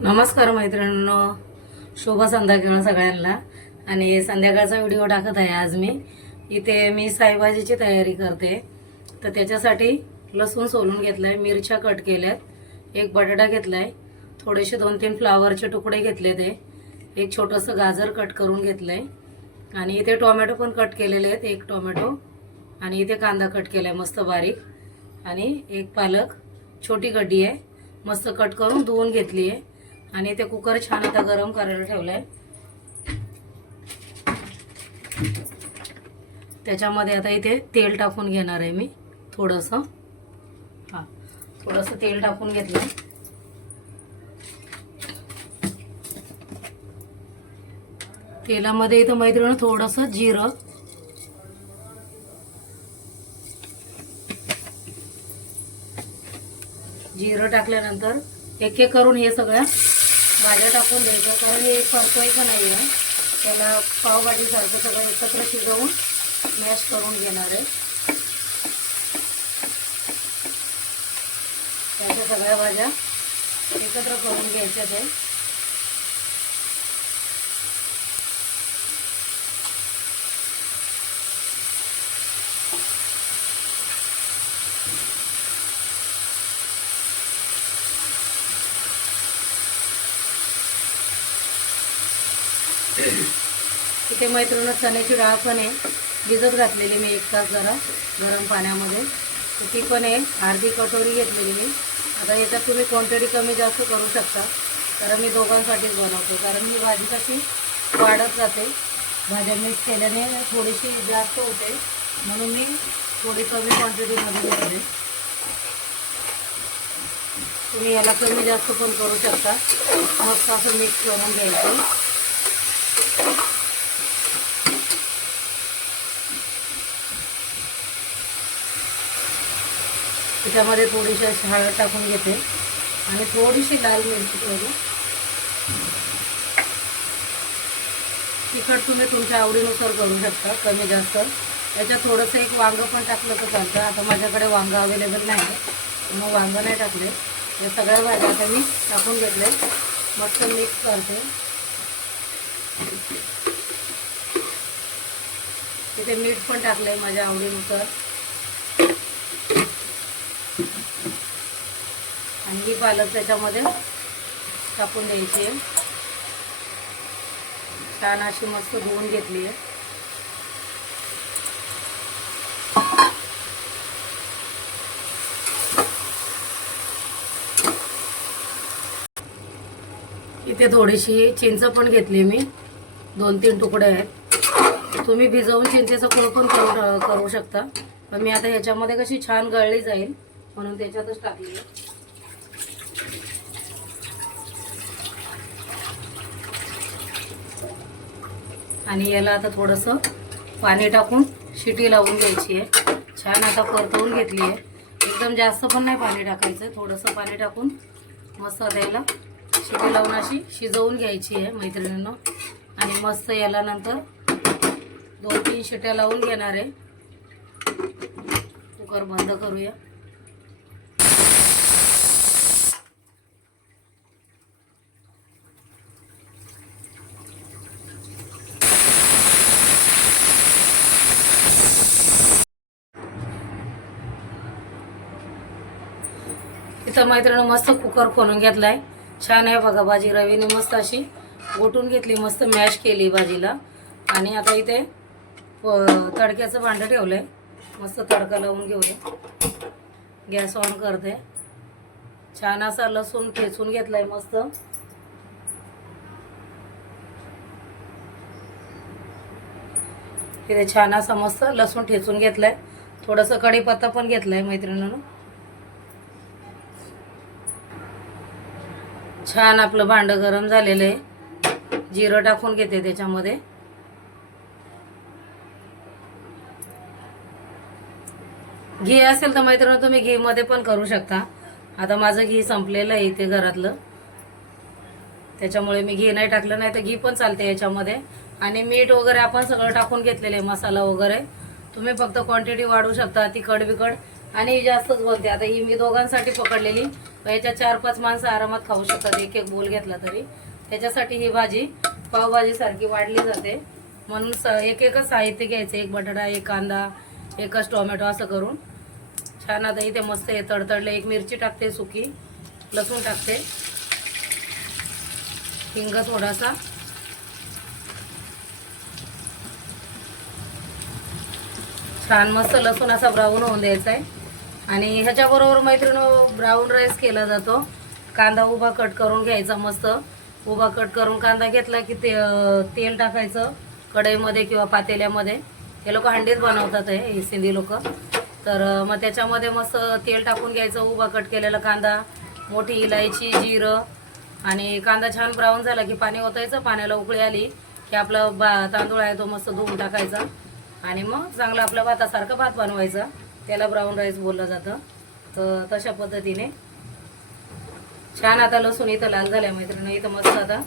नमस्कार मैत्रिणींनो, शुभ संध्याकाळ सगळ्यांना। आणि संध्याकाळचा व्हिडिओ टाकत आहे आज मी। इथे मी साईभाजीची तयारी करते, तर त्याच्यासाठी लसूण सोलून घेतलाय, मिरच्या कट केल्यात, एक बटाटा घेतलाय, थोडेसे 2-3 फ्लावरचे तुकडे घेतले, ते एक छोटंसं गाजर कट करून घेतलंय, आणि इथे टोमॅटो पण कट केलेले आहेत, एक टोमॅटो, आणि इथे कांदा कट केलाय मस्त बारीक, आणि एक पालक छोटी गड्डी आहे मस्त कट करून धुवून घेतली आहे। आणि ते कुकर छान आता गरम करायला ठेवलाय। त्याच्यामध्ये आता इथे तेल टाकून घेणार आहे मी थोडंसं। थोडंसं तेल टाकून घेतलं। तेलामध्ये इथं मैत्रिणी थोडंसं जिरं, टाकल्यानंतर एक एक करून हे सगळ्या भाज्या टाकून द्यायचं, कारण हे परतवायचं नाही आहे, त्याला पावभाजीसारखं सगळं एकत्र शिजवून मॅश करून घेणार आहे। त्याच्या सगळ्या भाज्या एकत्र करून घ्यायच्या ते। इथे मैत्रिणी चण्याची डाळ पण आहे, भिजत घातलेली मी 1 तास जरा गरम पाण्यामध्ये, तर ती पण आहे अर्धी कटोरी घेतलेली मी। आता याच्यात तुम्ही क्वांटिटी कमी जास्त करू शकता, कारण मी दोघांसाठीच बनवतो, कारण ही भाजी कशी वाढत जाते, भाज्या मिक्स केल्याने थोडीशी जास्त होते, म्हणून मी थोडी कमी क्वांटिटीमध्ये घेतली। तुम्ही याला कमी जास्त पण करू शकता, मस्त असं मिक्स करून घ्यायचं। त्याच्यामध्ये थोडीशी हळद टाकून घेते आणि थोडीशी लाल मिरची करून। तिखट तुम्ही तुमच्या आवडीनुसार करू शकता, कमी जास्त। त्याच्यात थोडंसं एक वांगं पण टाकलं तर चालतं, आता माझ्याकडे वांगं अवेलेबल नाही म्हणून वांगं नाही टाकले। या सगळ्या भाज्या आता मी टाकून घेतले, मस्त मिक्स करते। तिथे मीठ पण टाकलंय माझ्या आवडीनुसार, आणि ही पालक त्याच्यामध्ये टाकून द्यायची आहे। छान अशी मस्त धुवून घेतली आहे। इथे थोडीशी चिंच पण घेतली मी, 2-3 तुकडे आहेत। तुम्ही भिजवून चिंचेचा कोळ पण करू शकता, पण मी आता ह्याच्यामध्ये कशी छान गळली जाईल म्हणून त्याच्यातच टाकली आहे। आणि याला आता थोडंसं पाणी टाकून शिटी लावून घ्यायची आहे। छान आता परतवून घेतली आहे, एकदम जास्त पण नाही पाणी टाकायचं, थोडंसं पाणी टाकून मस्त त्याला शिटी लावून अशी शिजवून घ्यायची आहे मैत्रिणींनो। आणि मस्त याला नंतर 2-3 शिट्या लावून घेणार आहे। कुकर बंद करूया। इथं मैत्रिणी मस्त कुकर खोलून घेतलाय, छान आहे बघा भाजी। रवीने मस्त अशी गोटून घेतली, मस्त मॅश केली भाजीला। आणि आता इथे तडक्याचं भांडं ठेवलंय, मस्त तडका लावून घेऊ दे। गॅस ऑन करते। छान असा लसूण ठेचून घेतलाय मस्त, इथे छान असा मस्त लसूण ठेचून घेतलाय, थोडंसं कढीपत्ता पण घेतलाय मैत्रिणींनो। छान आपलं भांडं गरम झालेलं आहे, जिरं टाकून घेते त्याच्यामध्ये। घी असेल तर मैत्रिणी तुम्ही घी मध्ये पण करू शकता, आता माझं घी संपलेलं आहे इथे घरातलं, त्याच्यामुळे मी घी नाही टाकलं, नाही तर घी पण चालते याच्यामध्ये। आणि मीठ वगैरे आपण सगळं टाकून घेतलेले, मसाला वगैरे तुम्ही फक्त क्वांटिटी वाढवू शकता, तिखट बिकट आणि जास्तच बोलते। आता ही मी दोघांसाठी पकडलेली, याच्या 4-5 माणसं आरामात खाऊ शकतात एक एक बोल घेतला तरी. त्याच्यासाठी ही भाजी पावभाजी सारखी वाढली जाते. म्हणून एक एकच साहित्य घ्यायचं, एक बटाटा, एक कांदा, एकच टोमॅटो असं करून. छान आता इथे मस्त हे तडतडले. एक मिरची टाकते सुकी, लसूण टाकते, हिंग थोडासा, छान मस्त लसूण असा ब्राऊन होऊन द्यायचा आहे. आणि ह्याच्याबरोबर मैत्रिणी ब्राऊन राईस केला जातो. कांदा उभा कट करून घ्यायचा, मस्त उभा कट करून कांदा घेतला की तेल टाकायचं कढईमध्ये किंवा पातेल्यामध्ये. हे लोक हंडीत बनवतात हे सिंधी लोक. तर मग त्याच्यामध्ये मस्त तेल टाकून घ्यायचं, उभा कट केलेला कांदा, मोठी इलायची, जिरं. आणि कांदा छान ब्राऊन झाला की पाणी ओतायचं. पाण्याला उकळी आली की आपला तांदूळ आहे तो मस्त धुवून टाकायचा. आणि मग चांगला आपल्या भातासारखं भात बनवायचा. त्याला ब्राऊन राईस बोललं जातं. तर तशा पद्धतीने छान आता लसूण इथं लाल झाल्या मैत्रिणी. इथं मस्त आता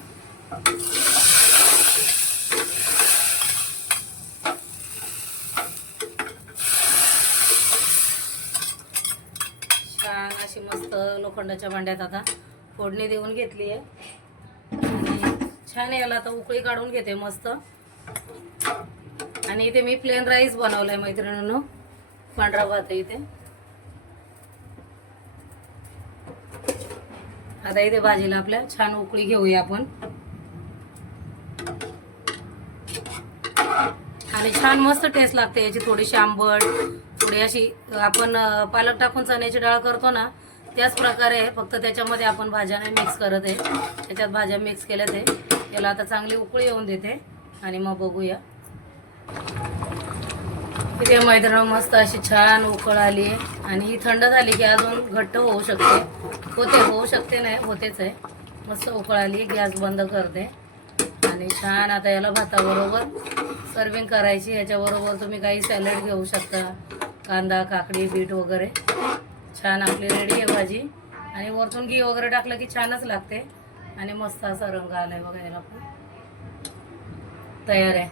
छान अशी मस्त लोखंडाच्या भांड्यात आता फोडणी देऊन घेतली आहे. आणि छान याला आता उकळी काढून घेते मस्त. आणि इथे मी प्लेन राईस बनवलाय मैत्रिणींनो, पांढरा भात आहे इथे. आता इथे भाजीला आपल्या छान उकळी घेऊया आपण. आणि छान मस्त टेस्ट लागते याची, थोडीशी आंबट, थोडी अशी. आपण पालक टाकून चण्याची डाळ करतो ना त्याच प्रकारे, फक्त त्याच्यामध्ये आपण भाज्या नाही मिक्स करत आहे, त्याच्यात भाज्या मिक्स केल्यात आहे. याला आता चांगली उकळी येऊन देते आणि मग बघूया. इथे मैत्रिणी मस्त अशी छान उकळ आली आहे. आणि ही थंड झाली की अजून घट्ट होऊ शकते, होऊ शकते नाही, होतेच आहे. मस्त उकळ आली, गॅस बंद करते. आणि छान आता याला भाताबरोबर सर्विंग करायची. याच्याबरोबर तुम्ही काही सॅलड घेऊ शकता, कांदा, काकडी, बीट वगैरे. छान आपली रेडी आहे भाजी. आणि वरतून घी वगैरे टाकलं की छानच लागते. आणि मस्त असा रंग आलाय बघा याला पण. तयार आहे.